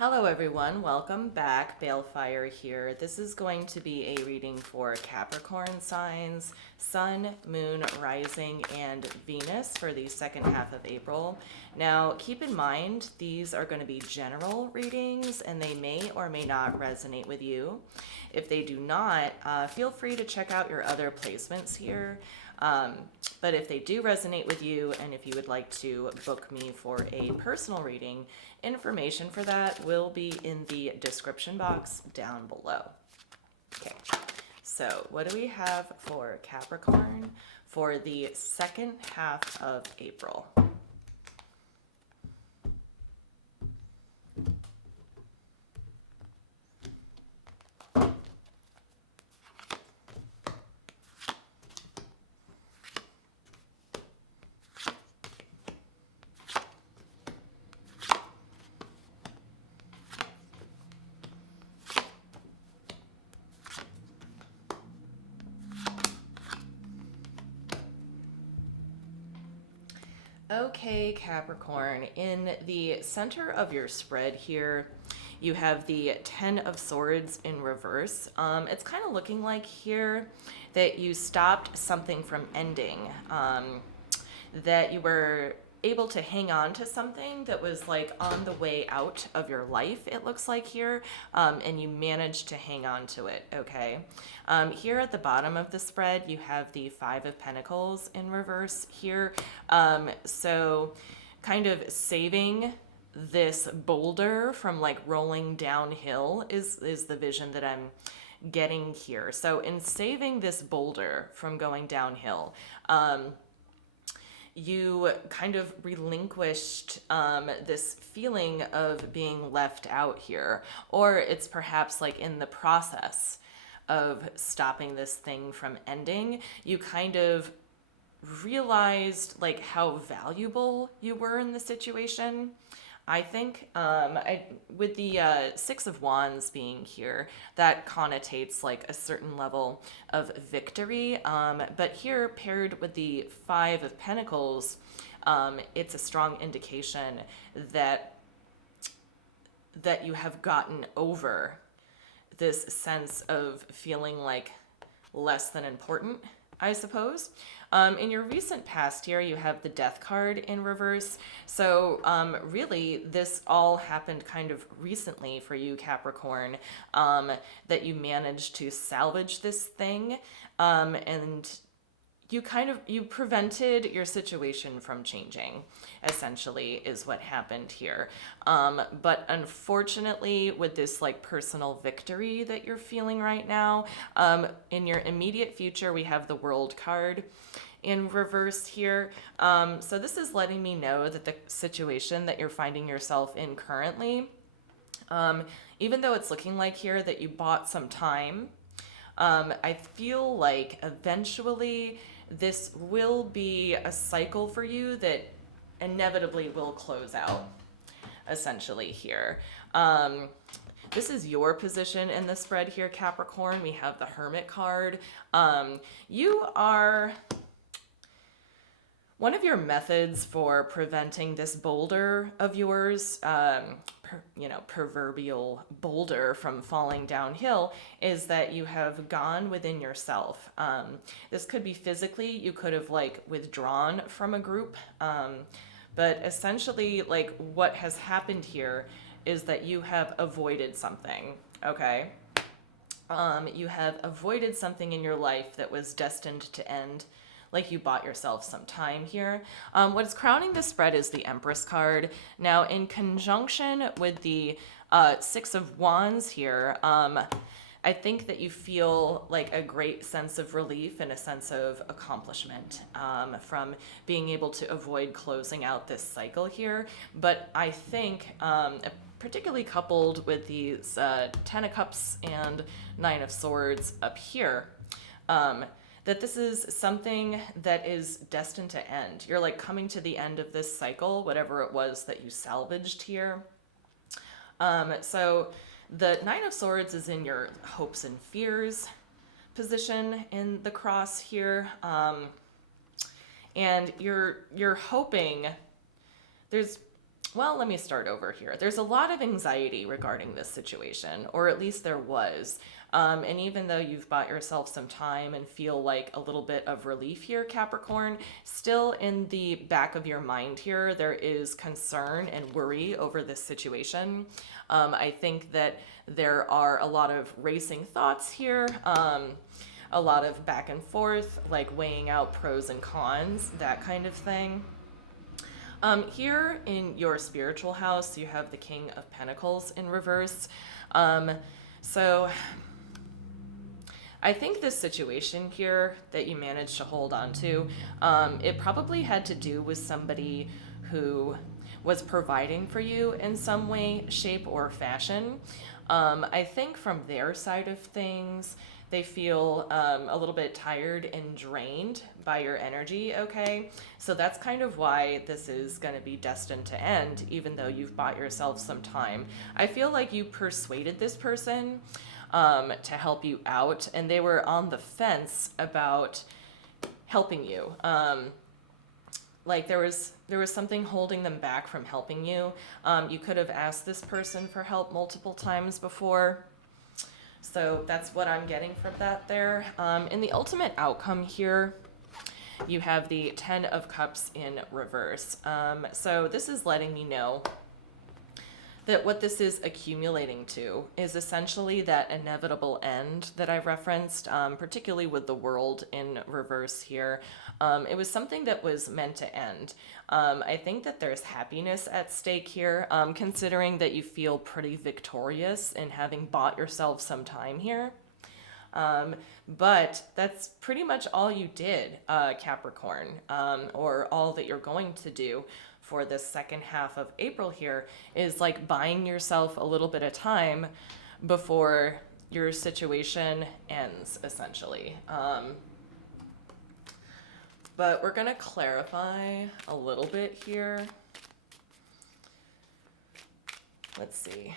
Hello everyone, welcome back. Balefire here. This is going to be a reading for Capricorn signs, Sun, Moon, Rising, and Venus for the second half of April. Now keep in mind these are going to be general readings and they may or may not resonate with you. If they do not, feel free to check out your other placements here. But if they do resonate with you and if you would like to book me for a personal reading, information for that will be in the description box down below. Okay, so what do we have for Capricorn for the second half of April? Okay, Capricorn, in the center of your spread here, you have the Ten of Swords in reverse. It's kind of looking like here that you stopped something from ending, that you were able to hang on to something that was like on the way out of your life, it looks like here, and you managed to hang on to it, okay? Here at the bottom of the spread, you have the Five of Pentacles in reverse here. So kind of saving this boulder from like rolling downhill is the vision that I'm getting here. So in saving this boulder from going downhill, you kind of relinquished this feeling of being left out here, or it's perhaps like in the process of stopping this thing from ending, you kind of realized like how valuable you were in the situation. I think with the Six of Wands being here, that connotates like a certain level of victory. But here, paired with the Five of Pentacles, it's a strong indication that you have gotten over this sense of feeling like less than important, I suppose. In your recent past here, you have the Death card in reverse. So really, this all happened kind of recently for you, Capricorn, that you managed to salvage this thing. And you prevented your situation from changing, essentially, is what happened here. But unfortunately, with this like personal victory that you're feeling right now, in your immediate future, we have the World card in reverse here. So this is letting me know that the situation that you're finding yourself in currently, even though it's looking like here that you bought some time, I feel like eventually this will be a cycle for you that inevitably will close out, essentially here. This is your position in the spread here, Capricorn. We have the Hermit card. You are... One of your methods for preventing this boulder of yours, proverbial boulder from falling downhill, is that you have gone within yourself. This could be physically, you could have like withdrawn from a group, but essentially like what has happened here is that you have avoided something, okay? You have avoided something in your life that was destined to end. Like you bought yourself some time here. What's crowning the spread is the Empress card. Now, in conjunction with the Six of Wands here, I think that you feel like a great sense of relief and a sense of accomplishment from being able to avoid closing out this cycle here. But I think, particularly coupled with these Ten of Cups and Nine of Swords up here, that this is something that is destined to end. You're like coming to the end of this cycle, whatever it was that you salvaged here. So the Nine of Swords is in your hopes and fears position in the cross here. And you're hoping, there's Well, let me start over here. There's a lot of anxiety regarding this situation, or at least there was. And even though you've bought yourself some time and feel like a little bit of relief here, Capricorn, still in the back of your mind here, there is concern and worry over this situation. I think that there are a lot of racing thoughts here. A lot of back and forth, like weighing out pros and cons, that kind of thing. Here in your spiritual house, you have the King of Pentacles in reverse. So I think this situation here that you managed to hold on to, it probably had to do with somebody who was providing for you in some way, shape, or fashion. I think from their side of things, they feel a little bit tired and drained by your energy, okay? So that's kind of why this is going to be destined to end, even though you've bought yourself some time. I feel like you persuaded this person to help you out, and they were on the fence about helping you. Like there was something holding them back from helping you. You could have asked this person for help multiple times before. So that's what I'm getting from that there. In the ultimate outcome here, you have the Ten of Cups in reverse. So this is letting me know that what this is accumulating to is essentially that inevitable end that I referenced, particularly with the World in reverse here. It was something that was meant to end. I think that there's happiness at stake here, considering that you feel pretty victorious in having bought yourself some time here. But that's pretty much all you did, Capricorn, or all that you're going to do for the second half of April here is like buying yourself a little bit of time before your situation ends, essentially. But we're going to clarify a little bit here. Let's see.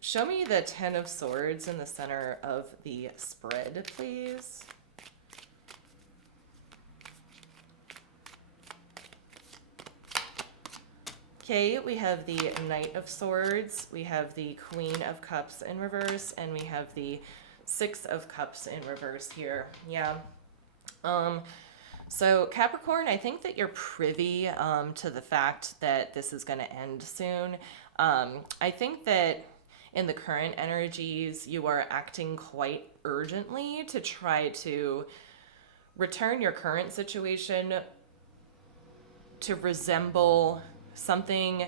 Show me the Ten of Swords in the center of the spread, please. Okay, we have the Knight of Swords, we have the Queen of Cups in reverse, and we have the Six of Cups in reverse here. Yeah. So Capricorn, I think that you're privy to the fact that this is going to end soon. I think that in the current energies, you are acting quite urgently to try to return your current situation to resemble something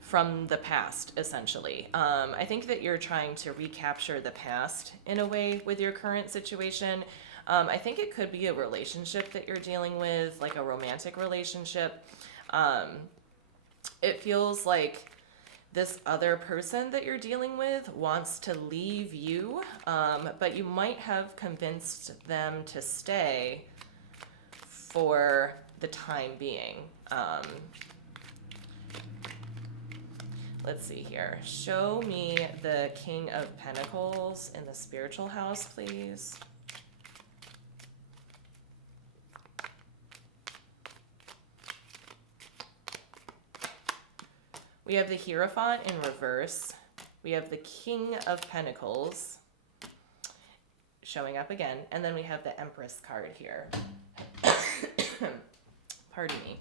from the past, essentially. I think that you're trying to recapture the past in a way with your current situation. I think it could be a relationship that you're dealing with, like a romantic relationship. It feels like this other person that you're dealing with wants to leave you, but you might have convinced them to stay for the time being. Let's see here. Show me the King of Pentacles in the spiritual house, please. We have the Hierophant in reverse. We have the King of Pentacles showing up again. And then we have the Empress card here. Pardon me.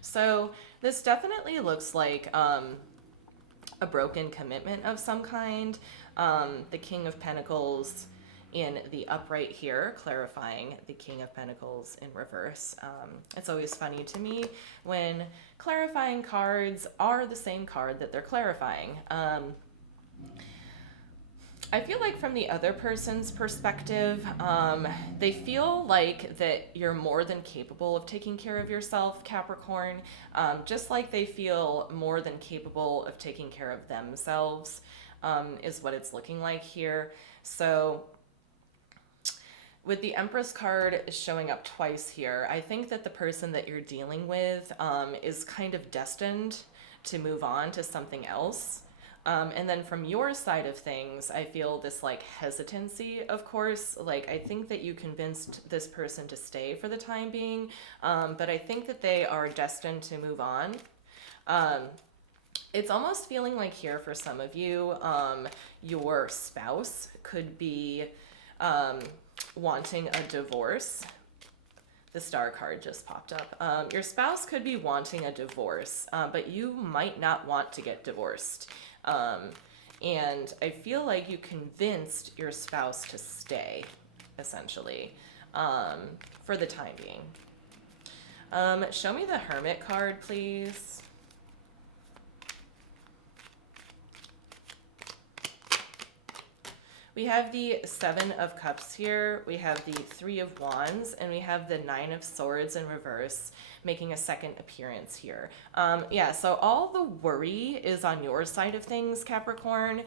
So this definitely looks like a broken commitment of some kind. The King of Pentacles in the upright here, clarifying the King of Pentacles in reverse. It's always funny to me when clarifying cards are the same card that they're clarifying. I feel like from the other person's perspective, they feel like that you're more than capable of taking care of yourself, Capricorn, just like they feel more than capable of taking care of themselves, is what it's looking like here. So with the Empress card showing up twice here, I think that the person that you're dealing with is kind of destined to move on to something else. And then from your side of things, I feel this like hesitancy, of course. Like I think that you convinced this person to stay for the time being, but I think that they are destined to move on. It's almost feeling like here for some of you, your spouse could be wanting a divorce. The star card just popped up. Your spouse could be wanting a divorce, but you might not want to get divorced. And I feel like you convinced your spouse to stay, essentially, for the time being. Show me the Hermit card, please. We have the Seven of Cups here, we have the Three of Wands, and we have the Nine of Swords in reverse, making a second appearance here. Yeah, so all the worry is on your side of things, Capricorn.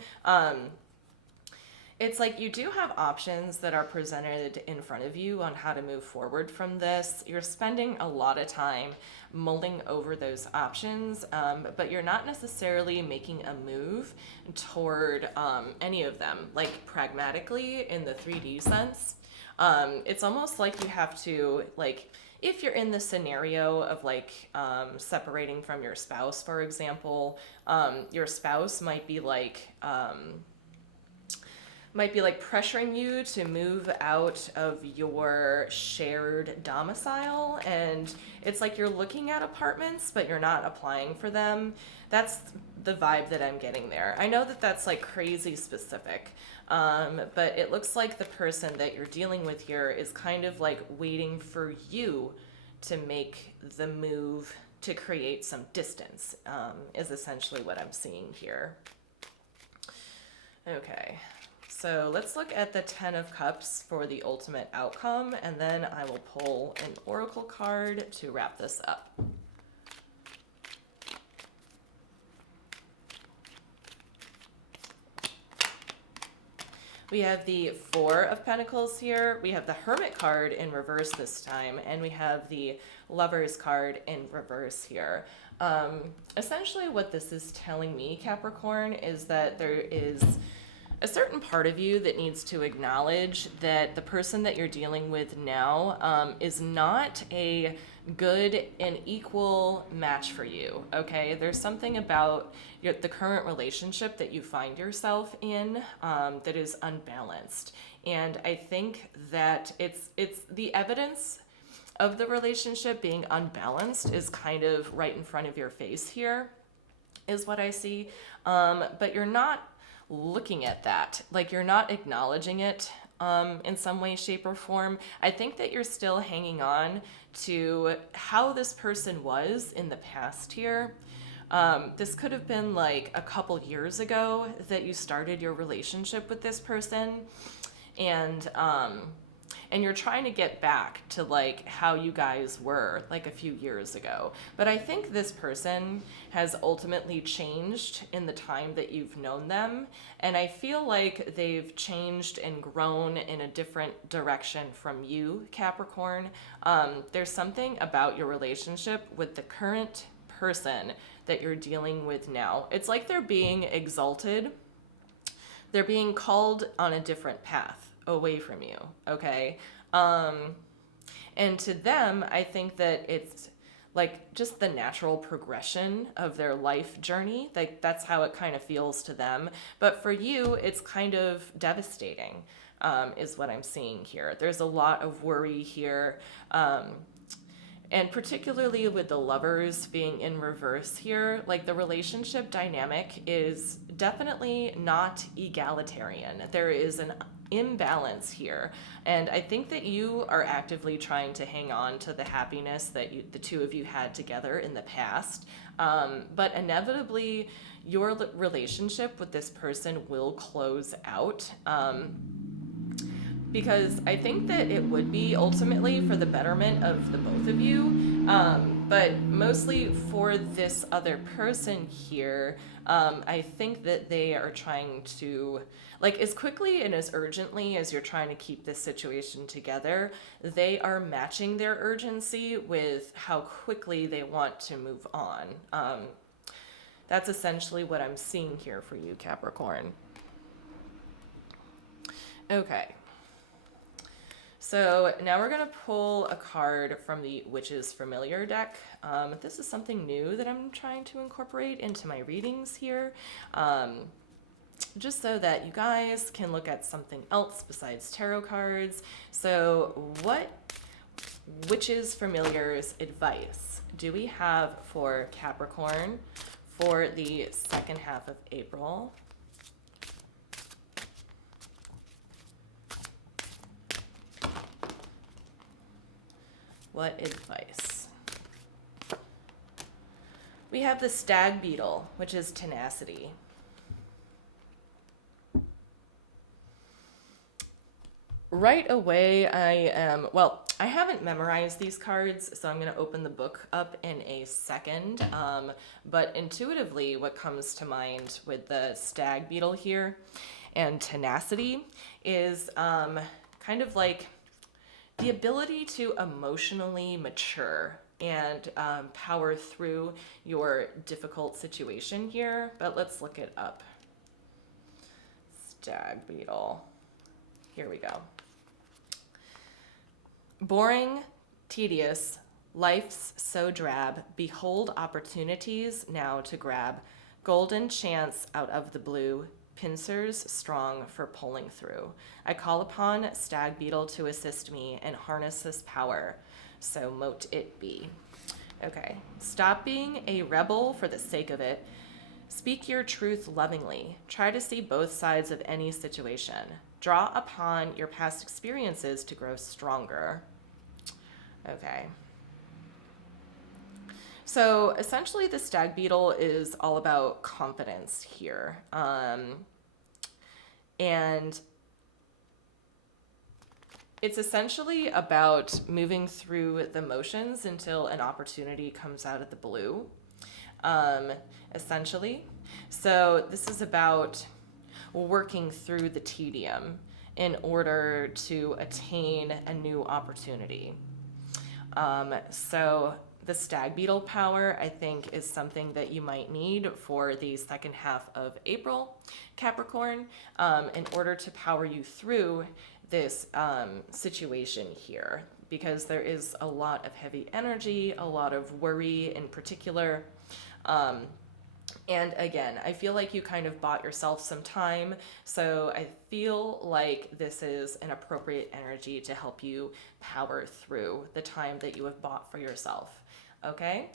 It's like you do have options that are presented in front of you on how to move forward from this. You're spending a lot of time mulling over those options, but you're not necessarily making a move toward any of them, like pragmatically in the 3D sense. It's almost like you have to, like, if you're in the scenario of like separating from your spouse, for example, your spouse might be like pressuring you to move out of your shared domicile, and it's like you're looking at apartments but you're not applying for them. That's the vibe that I'm getting there. I know that that's like crazy specific, but it looks like the person that you're dealing with here is kind of like waiting for you to make the move to create some distance, is essentially what I'm seeing here. Okay. So let's look at the Ten of Cups for the ultimate outcome, and then I will pull an oracle card to wrap this up. We have the Four of Pentacles here, we have the Hermit card in reverse this time, and we have the Lovers card in reverse here. Essentially what this is telling me, Capricorn, is that there is a certain part of you that needs to acknowledge that the person that you're dealing with now is not a good and equal match for you, okay? There's something about the current relationship that you find yourself in that is unbalanced. And I think that it's the evidence of the relationship being unbalanced is kind of right in front of your face here, is what I see. But you're not looking at that, like you're not acknowledging it in some way, shape, or form. I think that you're still hanging on to how this person was in the past here. This could have been like a couple years ago that you started your relationship with this person, and you're trying to get back to like how you guys were like a few years ago. But I think this person has ultimately changed in the time that you've known them, and I feel like they've changed and grown in a different direction from you, Capricorn. There's something about your relationship with the current person that you're dealing with now. It's like they're being exalted. They're being called on a different path away from you, okay? And to them, I think that it's like just the natural progression of their life journey. Like that's how it kind of feels to them. But for you, it's kind of devastating, is what I'm seeing here. There's a lot of worry here. And particularly with the Lovers being in reverse here, like the relationship dynamic is definitely not egalitarian. There is an imbalance here. And I think that you are actively trying to hang on to the happiness that the two of you had together in the past. But inevitably, your relationship with this person will close out. Because I think that it would be ultimately for the betterment of the both of you, but mostly for this other person here. I think that they are trying to, like, as quickly and as urgently as you're trying to keep this situation together, they are matching their urgency with how quickly they want to move on. That's essentially what I'm seeing here for you, Capricorn. Okay. So now we're going to pull a card from the Witch's Familiar deck. This is something new that I'm trying to incorporate into my readings here, just so that you guys can look at something else besides tarot cards. So what Witch's Familiar's advice do we have for Capricorn for the second half of April? What advice? We have the stag beetle, which is tenacity. Right away, I haven't memorized these cards, so I'm going to open the book up in a second. But intuitively, what comes to mind with the stag beetle here and tenacity is kind of like the ability to emotionally mature and power through your difficult situation here. But let's look it up. Stag beetle. Here we go. Boring, tedious, life's so drab. Behold opportunities now to grab. Golden chance out of the blue. Pincers strong for pulling through. I call upon stag beetle to assist me and harness this power. So mote it be. Okay. Stop being a rebel for the sake of it. Speak your truth lovingly. Try to see both sides of any situation. Draw upon your past experiences to grow stronger. Okay. So essentially the stag beetle is all about confidence here. And it's essentially about moving through the motions until an opportunity comes out of the blue, essentially. So this is about working through the tedium in order to attain a new opportunity. So the stag beetle power, I think, is something that you might need for the second half of April, Capricorn, in order to power you through this situation here, because there is a lot of heavy energy, a lot of worry in particular. And again, I feel like you kind of bought yourself some time, so I feel like this is an appropriate energy to help you power through the time that you have bought for yourself. Okay,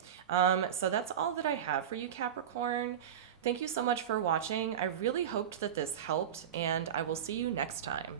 so that's all that I have for you, Capricorn. Thank you so much for watching. I really hoped that this helped, and I will see you next time.